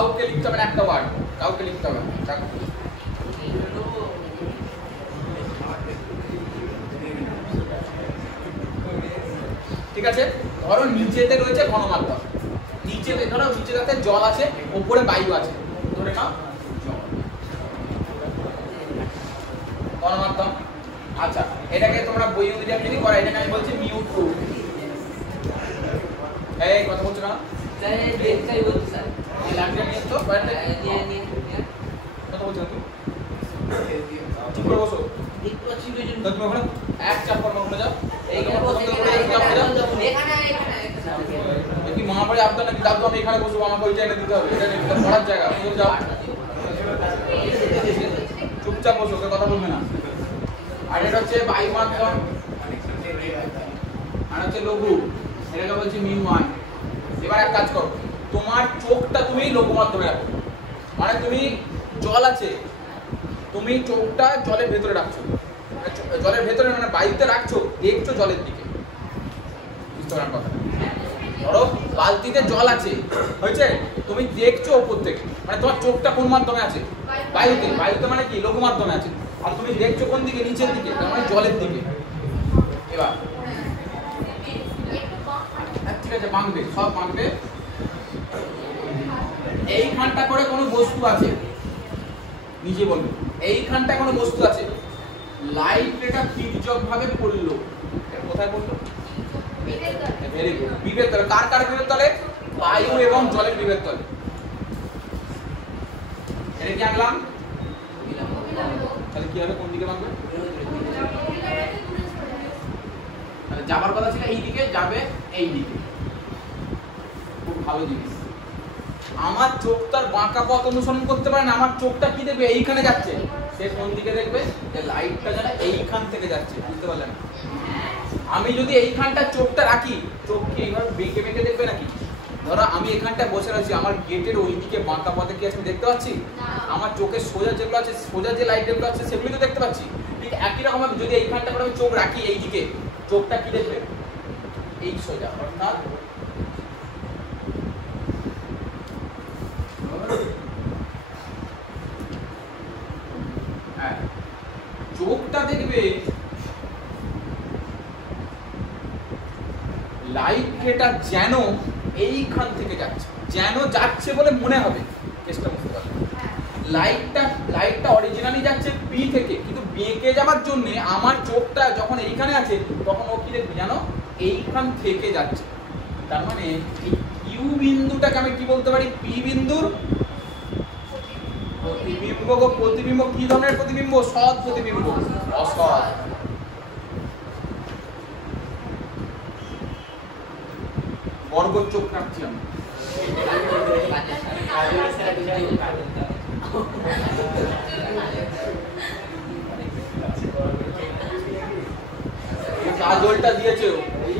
কাউকে লিখতে হবে না একটা ওয়ার্ড, কাউকে লিখতে হবে না। ঠিক আছে, ধরো নিচেতে রয়েছে ঘনমাধ্যম, নিচেতে ধরো নিচেতে জল আছে, উপরে বায়ু আছে, ধরে নাও ঘনমাধ্যম। আচ্ছা, এটাকে তোমরা বই মিডিয়াম যদি করা, এটাকে আমি বলছি মিউ2। এই কথা বলছো না স্যার এই দেখতেই বলছি স্যার এই লাগবে নিয়ে তো বাইরে নিয়ে কথা বলছো তুমি চুপ করে বসো। দেখতে পাচ্ছি দুইজন তো তুমি ওখানে এক চাপ করো, ওখানে যাও। এই কথা বলতে এখানে কি মহাবাড়ি আপনার নাকি দাদু আমি এখানে বসবো, আমাকে ওই জায়গায় দিতে হবে, এটা পড়ার জায়গা, তুমি যাও চুপচাপ বসো, ওকে কথা বলবে না। আর এটা হচ্ছে বায়ু মাধ্যম, আর হচ্ছে লঘু, এটাকে বলছি মিউ1। এবার এক কাজ করো, তোমার চোখটা তুমি লঘু মাধ্যমে রাখো, মানে তুমি জল আছে, তুমি চোখটা জলের ভেতরে রাখছো, জলের ভেতরে মানে বায়ুতে রাখছো, দেখছো জলের দিকে, বুঝতে পারলাম কথা? ধরো বালতিতে জল আছে, হয়েছে, তুমি দেখছো উপর থেকে, মানে তোমার চোখটা কোন মাধ্যমে আছে? বায়ুতে। বায়ুতে মানে কি? লঘু মাধ্যমে আছে। আর তুমি দেখছো কোন দিকে? নিচের দিকে, তার মানে জলের দিকে। এবার ঠিক আছে, মানবে, সব মানবে। এইখানটা করে কোনো বস্তু আছে, নিজে বলবে, এইখানটা কোনো বস্তু আছে, লাইট এটা তির্যক ভাবে পড়লো, কোথায় পড়লো? ভেরি গুড, বিভেদ তলে। কার কার বিভেদ তলে? বায়ু এবং জলের বিভেদ তলে। এটা কি আনলাম? তাহলে কি হবে? কোন দিকে ভাঙবে? তাহলে যাবার কথা ছিল এই দিকে, যাবে এই দিকে। খুব ভালো জিনিস। আমার চোখটা বাঁকা পথ অনুসরণ করতে পারে না, আমার চোখটা কি দেখবে? এইখানে যাচ্ছে, সে কোন দিকে দেখবে? যে লাইটটা যেন এইখান থেকে যাচ্ছে, বুঝতে পারলেন? আমি যদি এইখানটা চোখটা রাখি, চোখ কি এইভাবে বেঁকে বেঁকে দেখবে নাকি? ধরো আমি এখানটা বসে রয়েছি, আমার গেটের ওই দিকে বাঁকা পথে কি আছে দেখতে পাচ্ছি? আমার চোখের সোজা যেগুলো আছে, সোজা যে লাইট যেগুলো আছে সেগুলো তো দেখতে পাচ্ছি। ঠিক একই রকম ভাবে যদি এইখানটা করে আমি চোখ রাখি এই দিকে, চোখটা কি দেখবে? এই সোজা, অর্থাৎ হ্যাঁ, চোখটা দেখবে লাইট এটা যেন এইখান থেকে যাচ্ছে, যেন যাচ্ছে বলে মনে হবে, চেষ্টা করতে পারবে। লাইটটা অরিজিনালি যাচ্ছে পি থেকে, কিন্তু বেঁকে যাওয়ার জন্য আমার চোখটা যখন এইখানে আছে তখন ও কি দেখবে জানো? এইখান থেকে যাচ্ছে। তার মানে এই কিউ বিন্দুটাকে আমি কি বলতে পারি? পি বিন্দুর প্রতিবিম্ব। প্রতিবিম্ব কি ধরনের প্রতিবিম্ব? সৎ প্রতিবিম্ব, অসৎ। বর্গ চোখ রাখছি আমি। কাজলটা দিয়েছে,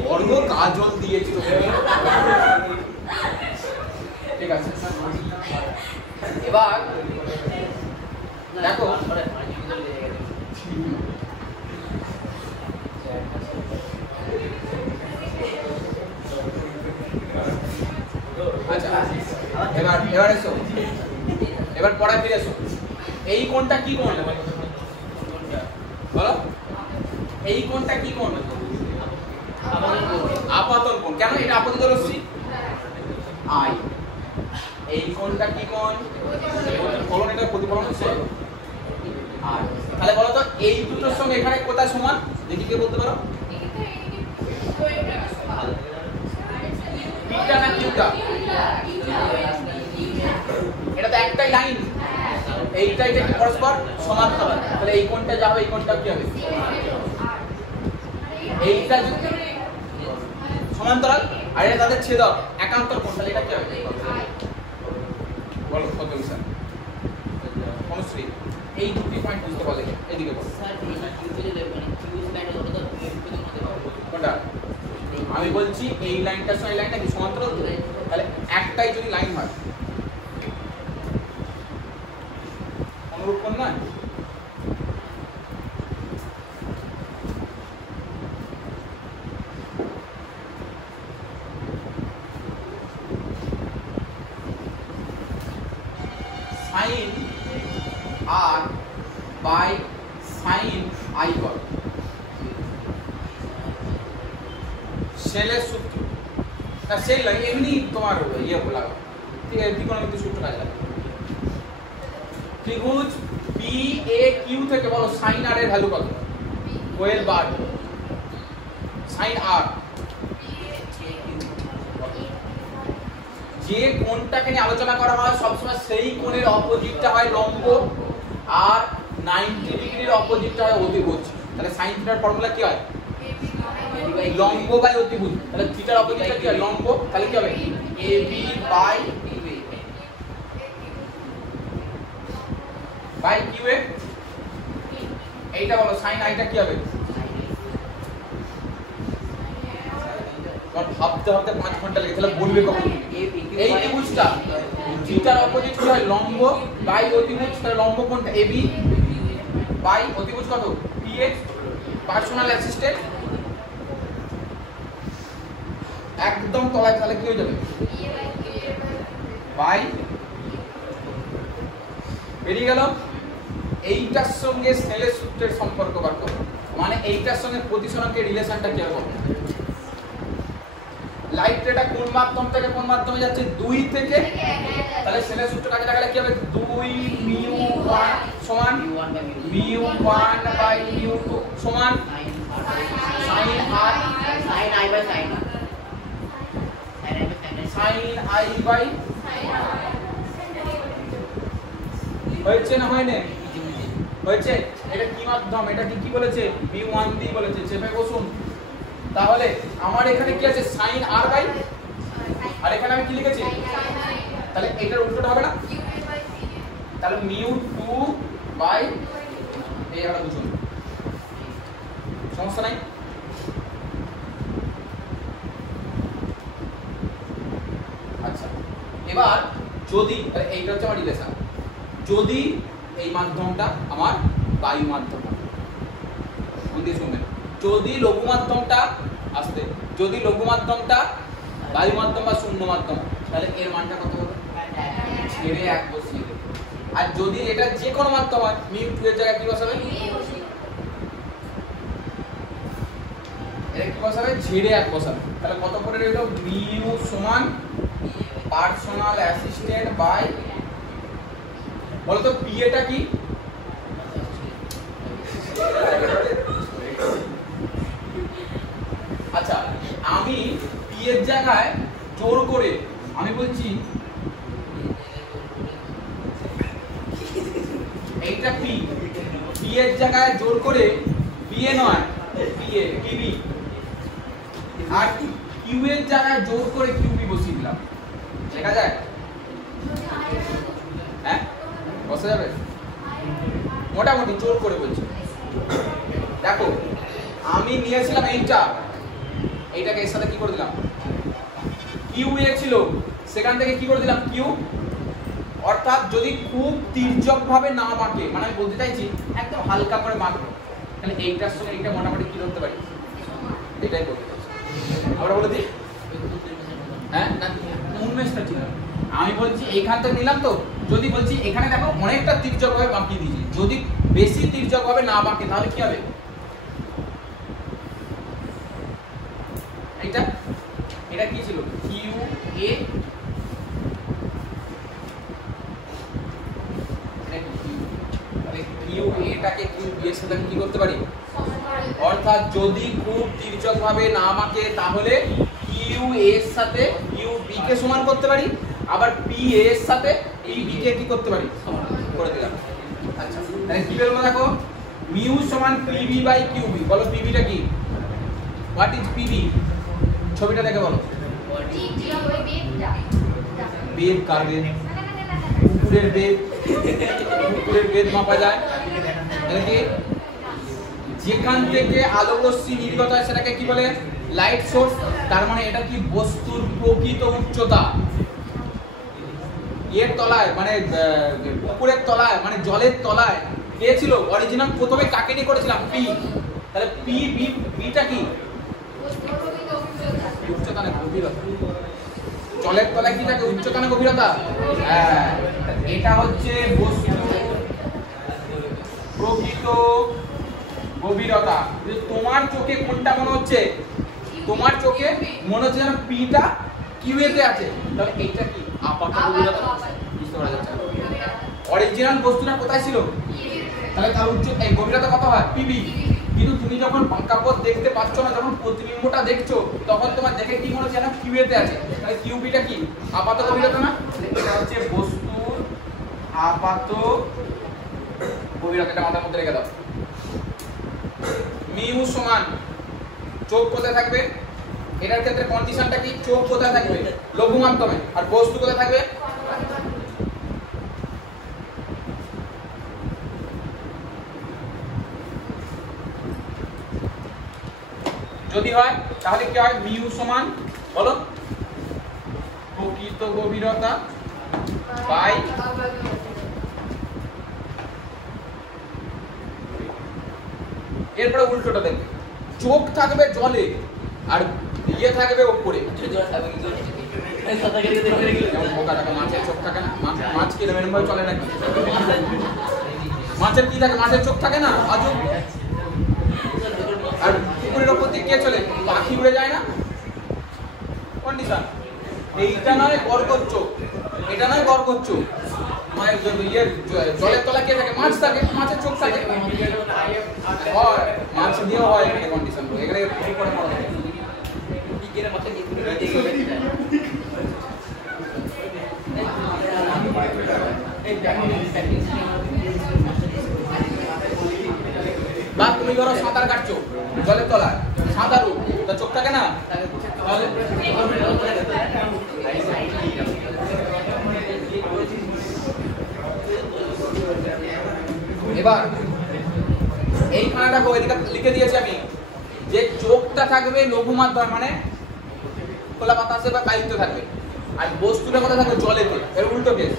বর্গ কাজল দিয়েছিল। ঠিক আছে, এবার দেখো আচ্ছা, এবার এসো, এবার পড়ায় ফিরে এসো। এই কোণটা কি কোণ বলো? এই কোণটা কি কোণ? আপাতন কোণ। কেন? এটা আপতিত রশ্মি আই। এই কোণটা কি কোণ? প্রতিফলন। এটা প্রতিফলন হচ্ছে আই। তাহলে বলো তো এই দুটোর সঙ্গে এখানে কোথায় সমান? দেখি কে বলতে পারো? পিটা না কিউটা? এটা তো একটাই লাইন, এইটা এটা কি পরস্পর সমান্তরাল। তাহলে এই কোণটা যাবে, এই কোণটা কি হবে? এইটা সমান্তরাল, আর এটা তাদের ছেদক একান্তর কোণ। তাহলে এটা কি হবে? বলো কত স্যার? অনুশ্রী এই দুটি পয়েন্ট বুঝতে পারলে এদিকে বলো। স্যার কিউতে দেব মানে কিউ স্যাইডে হলো তো কোনটা? আমি বলছি এই লাইনটার সঙ্গে এই লাইনটা কি সমান্তরাল? তাহলে একটাই যদি লাইন হয় অনুরূপ কোণ নয়? সাইন আই কর সেলের সূত্র না সেল লাগে এমনি তোমার ইয়ে বলা ত্রিকোণমিতিক সূত্র কাজে লাগে ত্রিভুজ পি এ কিউ থেকে বলো সাইন আর এর ভ্যালু কত 12 বার সাইন আর যে কোণটাকে নিয়ে আলোচনা করা হয় সবসময় সেই কোণের অপোজিটটা হয় লম্ব আর 90 ডিগ্রির অপোজিটটা হয় অতিভুজ তাহলে সাইন থিটার ফর্মুলা কি হয় লম্ব বাই অতিভুজ তাহলে থিটার অপোজিটটা কি হয় লম্ব তাহলে কি হবে এবি বাই কিউ এ এইটা বলো সাইন আইটা কি হবে ভাবতে ভাবতে 5 ঘন্টা লেগে তাহলে বলবে কখন এই ত্রিভুজটা থিটার অপোজিট কি হয় লম্ব বাই অতিভুজ তাহলে লম্ব কোণটা এবি বাই অতিভুজ কত পিএক্স পার্সোনাল অ্যাসিস্ট্যান্ট একদম তলায় তাহলে কি হয়ে যাবে বাই বেরিয়ে গেল এইটার সঙ্গে স্নেলের সূত্রের সম্পর্ক বার করো মানে এইটার সঙ্গে প্রতিসরণের রিলেশনটা কি হবে লাইট রেটা কোন মাধ্যম থেকে কোন মাধ্যমে যাচ্ছে 2 থেকে তাহলে স্নেলের সূত্র কাজে লাগালে কি হবে 2 মিউ 1 সমান মিউ 1 বাই মিউ 2 সমান sine r sine I by sine sine I by হয়েছে না হয়নি হয়েছে এটা কি মাধ্যম এটা কি বলেছে মিউ 1 দিয়ে বলেছে চেপে বসুন তাহলে আমার এখানে কি আছে সাইন আর বাই আর এখানে আমি কি লিখেছি তাহলে এটার উল্টোটা হবে না তাহলে মিউ 2 বাই এই একটা বুঝুন সমস্যা নাই আচ্ছা এবার যদি এইটা হচ্ছে আমার রিলেশন যদি এই মাধ্যমটা আমার বায়ু মাধ্যম বুঝতে শুনবেন যদি লঘু মাধ্যমটা আসতে যদি লঘু মাধ্যমটা বায়ু মাধ্যম বা শূন্য মাধ্যম তাহলে এর মানটা কত হবে ছেড়ে 1 বসিয়ে দেব আর যদি এটা যে কোনো মাধ্যম হয় মিউ 2 এর জায়গায় কি বসাবে এটা কি বসাবে ছেড়ে 1 বসাবে তাহলে কত করে রইল মিউ সমান পার্সোনাল অ্যাসিস্ট্যান্ট বাই বলো তো পি এটা কি আচ্ছা আমি পি এর জায়গায় জোর করে আমি বলছি এইটা পি পি এর জায়গায় জোর করে পি এ নয় পি এ পিবি আর কিউ এর জায়গায় জোর করে কিউবি বসিয়ে দিলাম লেখা যায় হ্যাঁ বসা যাবে মোটামুটি জোর করে বলছি দেখো আমি নিয়েছিলাম এইটাকে এর সাথে কি করে দিলাম কিউ এ ছিল সেখান থেকে কি করে দিলাম কিউ অর্থাৎ যদি খুব তির্যক ভাবে না মাকে মানে আমি বলতে চাইছি একদম হালকা করে মাখবো তাহলে এইটার সঙ্গে এইটা মোটামুটি কি ধরতে পারি এটাই বলতে চাইছি আমরা বলে দিই হ্যাঁ না উন্মেষটা ছিল আমি বলছি এইখান থেকে নিলাম তো যদি বলছি এখানে দেখো অনেকটা তির্যক ভাবে বাঁকিয়ে দিয়েছি যদি বেশি তির্যক ভাবে না বাঁকে তাহলে কি হবে এটা এটা কি ছিল কিউ এ কিউ এটাকে কিউ বি এর সাথে কি করতে পারি অর্থাৎ যদি খুব তির্যক ভাবে না মাকে তাহলে কিউ এর সাথে কিউ বি কে সমান করতে পারি আবার পি এর সাথে পি বি কে কি করতে পারি সমান করে দিলাম আচ্ছা তাহলে কি বেরোলো দেখো মিউ সমান পিবি বাই কিউবি বলো পিবিটা কি হোয়াট ইজ পিবি ছবিটা দেখে বলো বেদ কার বেদ কুকুরের বেদ কুকুরের বেদ মাপা যায় দেখি যেখান থেকে আলো রশ্মি নির্গত হয় সেটাকে কি বলে লাইট সোর্স তার মানে এটা কি বস্তুর প্রকৃত উচ্চতা এর তলায় মানে পুকুরের তলায় মানে জলের তলায় কে ছিল অরিজিনাল প্রথমে কাকে নিয়ে করেছিলাম পি তাহলে পি বি বিটা কি উচ্চতা না গভীরতা জলের তলায় কি থাকে উচ্চতা না গভীরতা হ্যাঁ এটা হচ্ছে বস্তু প্রকৃত গভীরতা। তোমার চোখে কোনটা মনে হচ্ছে? তোমার চোখে মনে হচ্ছে যেন পিটা কিউএতে আছে, তাহলে এইটা কি আপাত গভীরতা? বুঝতে পারা যাচ্ছে। অরিজিনাল বস্তুটা কোথায় ছিল? তাহলে তার উচ্চতা এই গভীরতা কত হয়? পিবি। কিন্তু তুমি যখন বাঁকা পথ দেখতে পাচ্ছ না, যখন প্রতিবিম্বটা দেখছো, তখন তোমার দেখে কি মনে হচ্ছে যেন কিউএতে আছে, তাহলে কিউবিটা কি আপাত গভীরতা না? এটা হচ্ছে বস্তুর আপাত গভীরতা। এটা মাথার মধ্যে রেখে দাও। মিউ সমান চোখ কোথায় থাকবে? এটার ক্ষেত্রে কন্ডিশনটা কি? চোখ কোথায় থাকবে? লঘু মাধ্যমে। আর বস্তু কোথায় থাকবে? যদি হয় তাহলে কি হয়? মিউ সমান বলো প্রকৃত গভীরতা বাই এরপরে উল্টোটা দেখবে, চোখ থাকবে জলে আর ইয়ে থাকবে উপরে। যেমন বোকা টাকা মাছের চোখ থাকে না, মাছ কি এরকম ভাবে চলে নাকি? মাছের কি থাকে? মাছের চোখ থাকে না আজব। আর পুকুরের ওপর দিয়ে কে চলে? পাখি উড়ে যায় না? কন্ডিশন এইটা নয় গর্গর চোখ, এটা নয় গর্গর চোখ। মানে ইয়ের জলের তলায় কে থাকে? মাছ থাকে, মাছের চোখ থাকে। হয় মাছ দিয়েও হয় এখানে কন্ডিশন। এখানে ঠিক করে মনে হয় বা তুমি ধরো সাঁতার কাটছো জলের তলায়, সাঁতারু, তা চোখ থাকে না? তাহলে এবার এইখানে দেখো, এদিকে লিখে দিয়েছি আমি যে চোখটা থাকবে লঘু মাধ্যম, মানে খোলা বাতাসে বা বায়ুতে থাকবে। আর বস্তুটা কোথায় থাকবে? জলেতে। এর উল্টো কেস,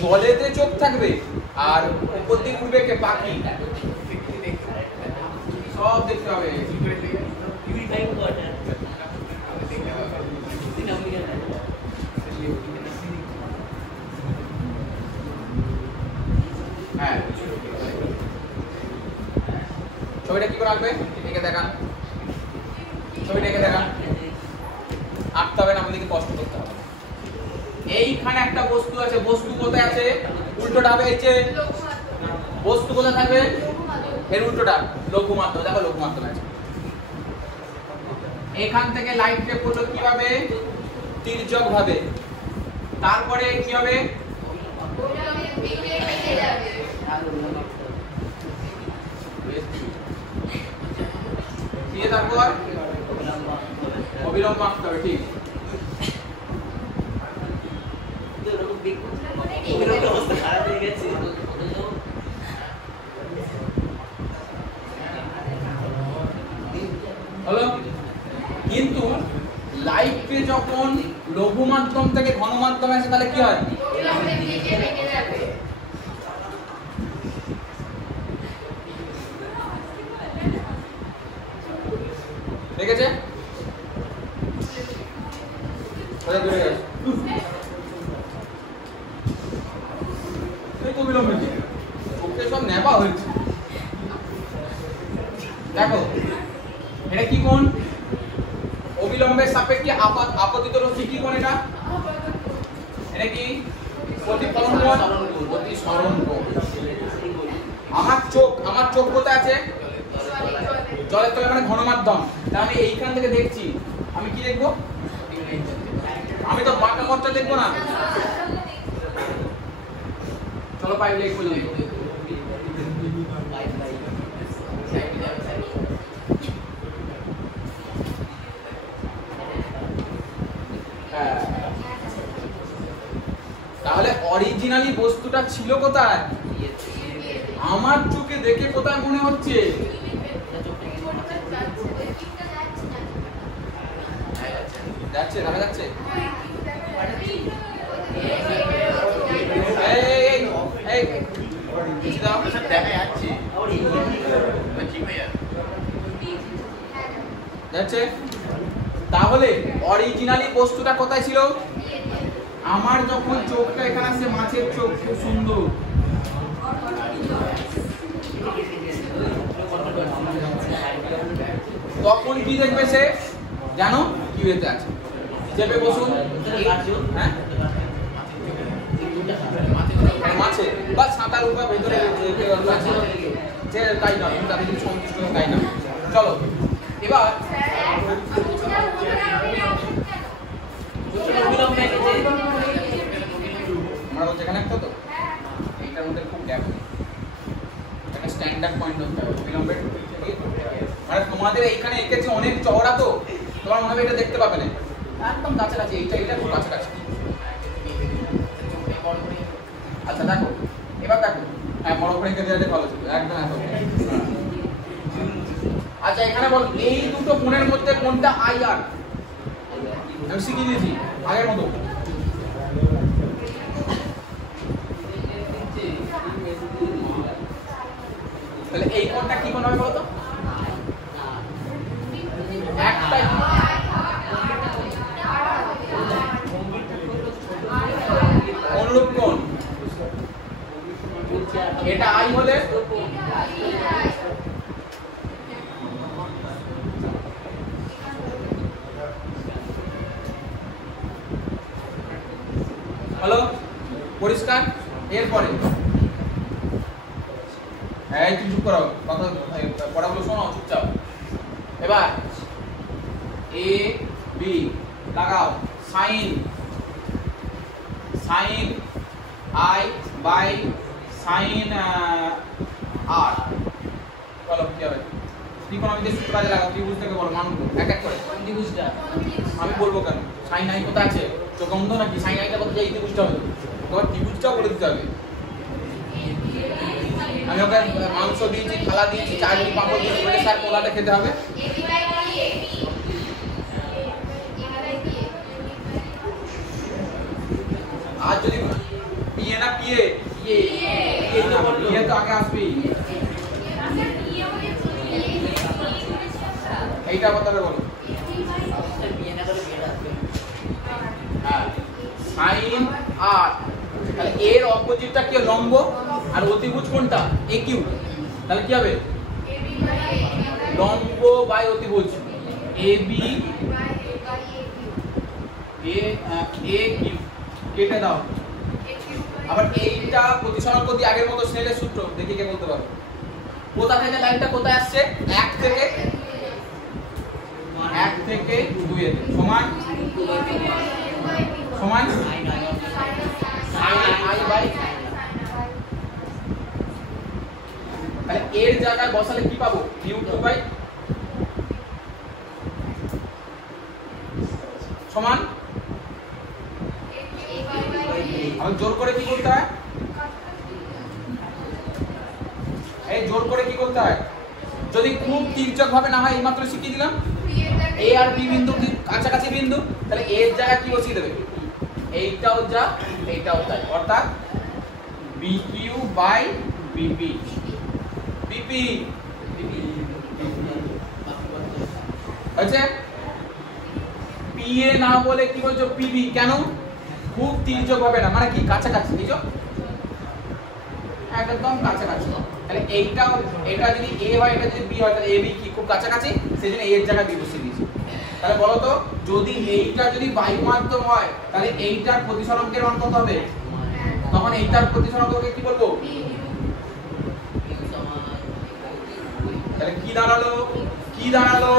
জলেতে চোখ থাকবে আর উপর দিকে উড়বে কে? পাখি। সব দেখতে হবে। হ্যাঁ, ছবিটা কি করে আঁকবে? একে দেখান, ছবিটা একে দেখান। আঁকতে হবে না, আমাদেরকে কষ্ট করতে হবে। এইখানে একটা বস্তু আছে, বস্তু কোথায় আছে? উল্টোটা হবে এই যে বস্তু কোথায় থাকবে? এর উল্টোটা লঘু মাধ্যম। দেখো লঘু মাধ্যম আছে। এখান থেকে লাইট রে পড়লো কিভাবে? তির্যক ভাবে। তারপরে কি হবে? দিয়ে তারপর অবিলম্ব আঁকতে হবে। ঠিক হলো। কিন্তু লাইটে যখন লঘু মাধ্যম থেকে ঘন মাধ্যমে আসে তাহলে কি হয়? দেখেছে? চোখে সব নেবা হয়েছে। দেখো এটা কি কোণ? অবিলম্বের সাপেক্ষে আপতিত রশ্মি কি কোণ? এটা এটা কি প্রতিফলন কোণ? প্রতিসরণ কোণ। আমার চোখ কোথায় আছে? জলের তলায়, মানে ঘন মাধ্যম। তা আমি এইখান থেকে দেখছি, আমি কি দেখবো? আমি তো বাঁকা পথটা দেখবো না। চলো পাই লিখবো যদি তাহলে অরিজিনালি বস্তুটা ছিল কোথায়? আমার চোখে দেখে কোথায় মনে হচ্ছে? যাচ্ছে, দেখা যাচ্ছে। যাচ্ছে। তাহলে অরিজিনালি বস্তুটা কোথায় ছিল? আমার যখন চোখটা এখানে আসছে, মাছের চোখ খুব সুন্দর, তখন কি দেখবে সে জানো কিউ এতে আছে চেপে বসুন হ্যাঁ মাছে বা সাঁতার উপর ভেতরে যে তাই না তাদের যদি সন্তুষ্ট তাই না চলো এবার আমরা বলছি এখানে একটা তো এইটার মধ্যে খুব গ্যাপ নেই একটা স্ট্যান্ডার্ড পয়েন্ট হতে হবে অবিলম্বের মানে তোমাদের এইখানে এঁকেছে অনেক চওড়া তো তোমার মনে হবে এটা দেখতে পাবে না একদম কাছাকাছি এইটা খুব কাছাকাছি আচ্ছা দেখো এবার দেখো হ্যাঁ বড় করে এঁকে দিলে ভালো ছিল একদম এত আচ্ছা এখানে বল এই দুটো কোণের মধ্যে কোনটা আই আর আমি শিখিয়ে দিয়েছি আগের মতো তাহলে এই কোণটা কি কোণ হবে বলো তো একটাই অনুরূপ কোণ এটা আই হলে হ্যালো পরিষ্কার এরপরে হ্যাঁ একটু চুপ করো কথা পড়াগুলো শোনো চুপচাপ এবার এ বি লাগাও sine sine I by sine R বলো কি হবে ত্রিকোণমিতির সূত্র কাজে লাগাও ত্রিভুজ থেকে বলো মানগুলো এক এক করে ত্রিভুজটা আমি বলবো কেন সাইন আই কোথায় আছে চোখ অন্ধ নাকি সাইন আইটা কোথায় এই ত্রিভুজটা হবে তোমার ত্রিভুজটাও বলে দিতে হবে আমি ওকে মাংস দিয়েছি থালা দিয়েছি চাটনি পাঁপড় দিয়েছি বলে স্যার কোলাটা খেতে হবে আর যদি পিএ না পিএ পিএ তো আগে আসবি এইটা কথা বলো হ্যাঁ সাইন আর তাহলে এর অপোজিটটা কি লম্ব আর অতিভুজ কোনটা এ কিউ তাহলে কি হবে লম্ব বাই অতিভুজ এ বি এ কিউ কেটে দাও আবার এইটা প্রতিসরণ করতে আগের মতো স্নেলের সূত্র দেখি কে বলতে পারো কোথা থেকে লাইনটা কোথায় আসছে 1 থেকে 2 এর সমান সমান আই বাই তাহলে এর জায়গায় বসালে কি পাবো নিউ 2 বাই সমান আমি জোর করে কি করতে হয় এই জোর করে কি করতে হয় যদি খুব তির্যক ভাবে না হয় এইমাত্র শিখিয়ে দিলাম এ আর বি বিন্দু কাছাকাছি বিন্দু তাহলে এর জায়গায় কি বসিয়ে দেবে এইটাও যা এইটাও তাই অর্থাৎ বিকিউ বাই বিপি বিপি আচ্ছা পিএ না বলে কি বলছো পিবি কেন খুব তির্যক হবে না মানে কি কাছাকাছি বুঝছো একদম কাছাকাছি তাহলে এইটাও এটা যদি এ হয় এটা যদি বি হয় তাহলে এ বি কি খুব কাছাকাছি সেজন্য এর জায়গায় বি বসিয়ে দিয়েছি তাহলে বলো তো যদি এইটা যদি বায়ু মাধ্যম হয় তাহলে এইটার প্রতিসরণকের মান কত হবে তখন এইটার প্রতিসরণকে কি বলবো তাহলে কি দাঁড়ালো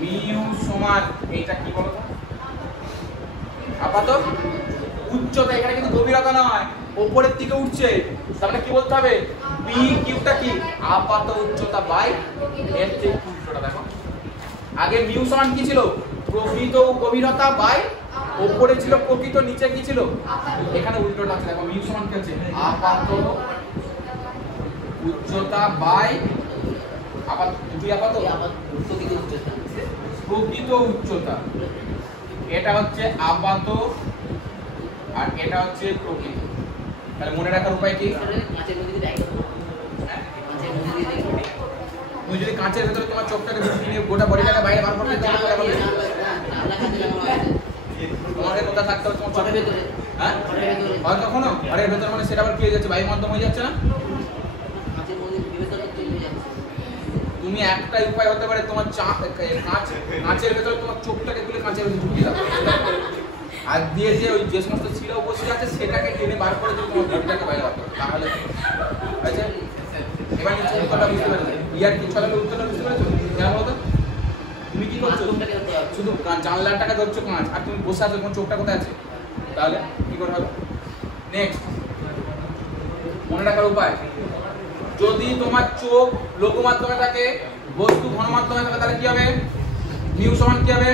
মিউ সমান এইটা কি বলো তো আপাতত উচ্চতা এখানে কিন্তু গভীরতা নয় উপরের দিকে উঠছে তাহলে কি বলতে হবে বি কিউটা কি আপাতত উচ্চতা বাই এর থেকে উচ্চতা দেখো আগে মিউ সমান কি ছিল প্রকৃত গভীরতা বাই উপরে ছিল প্রকৃত নিচে কি ছিল এখানে উল্টোটা আছে দেখো মিউ সমান কি আছে আপাতত উচ্চতা বাই আপাতত দুই আপাতত প্রকৃত উচ্চতা এটা হচ্ছে আপাতত আর এটা হচ্ছে প্রকৃত তাহলে মনে রাখার উপায় কি তুমি যদি কাঁচের ভিতরে তোমার চোখটাকে নিয়ে গোটা বডিটাকে বাইরে বার করতে চাও তাহলে তোমাদের কোথা থাকতে হবে তোমার ঘরের ভিতরে হ্যাঁ হয় কখনো ঘরের ভিতরে মানে সেটা আবার কি হয়ে যাচ্ছে বায়ু মাধ্যম হয়ে যাচ্ছে না তুমি একটাই উপায় হতে পারে তোমার কাঁচের ভেতরে তোমার চোখটাকে তুলে কাঁচের ভেতরে ঢুকিয়ে দাও আর দিয়ে যে ওই যে সমস্ত ছিঁড়া উপস্থিত আছে সেটাকে টেনে বার করে তুমি তোমার বডিটাকে বাইরে বার করো তাহলে আচ্ছা এবার নিচে উত্তরটা বুঝতে পেরেছো ইয়ার কি ছলালে উত্তরটা বুঝতে পেরেছো কেন বলতো তুমি কি করছো শুধু জানলাটাকে ধরছো কাঁচ আর তুমি বসে আছো তোমার চোখটা কোথায় আছে তাহলে কি করে হবে নেক্সট মনে রাখার উপায় যদি তোমার চোখ লঘু মাধ্যমে থাকে বস্তু ঘন মাধ্যমে থাকে তাহলে কি হবে মিউ সমান কি হবে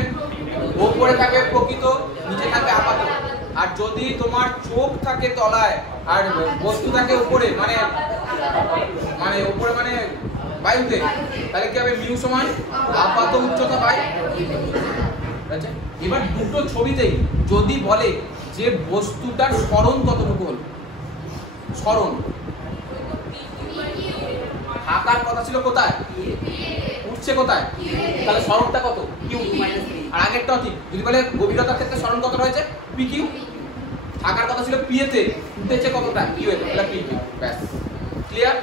উপরে থাকে প্রকৃত নিচে থাকে আপাতত আর যদি তোমার চোখ থাকে তলায় আর বস্তু থাকে উপরে মানে উপরে মানে বায়ুতে তাহলে কি হবে মিউ সমান আপাত উচ্চতা বাই আচ্ছা এবার দুটো ছবিতেই যদি বলে যে বস্তুটার সরণ কতটুকু হলো সরণ আকার কথা ছিল কোথায় উঠছে কোথায় তাহলে সরণটা কত কিউ আর আগেরটাও ঠিক যদি বলে গভীরতার ক্ষেত্রে সরণ কত রয়েছে পি কিউ থাকার কথা ছিল পি এতে উঠেছে কতটা কিউ এতে তাহলে পি কিউ ব্যাস ক্লিয়ার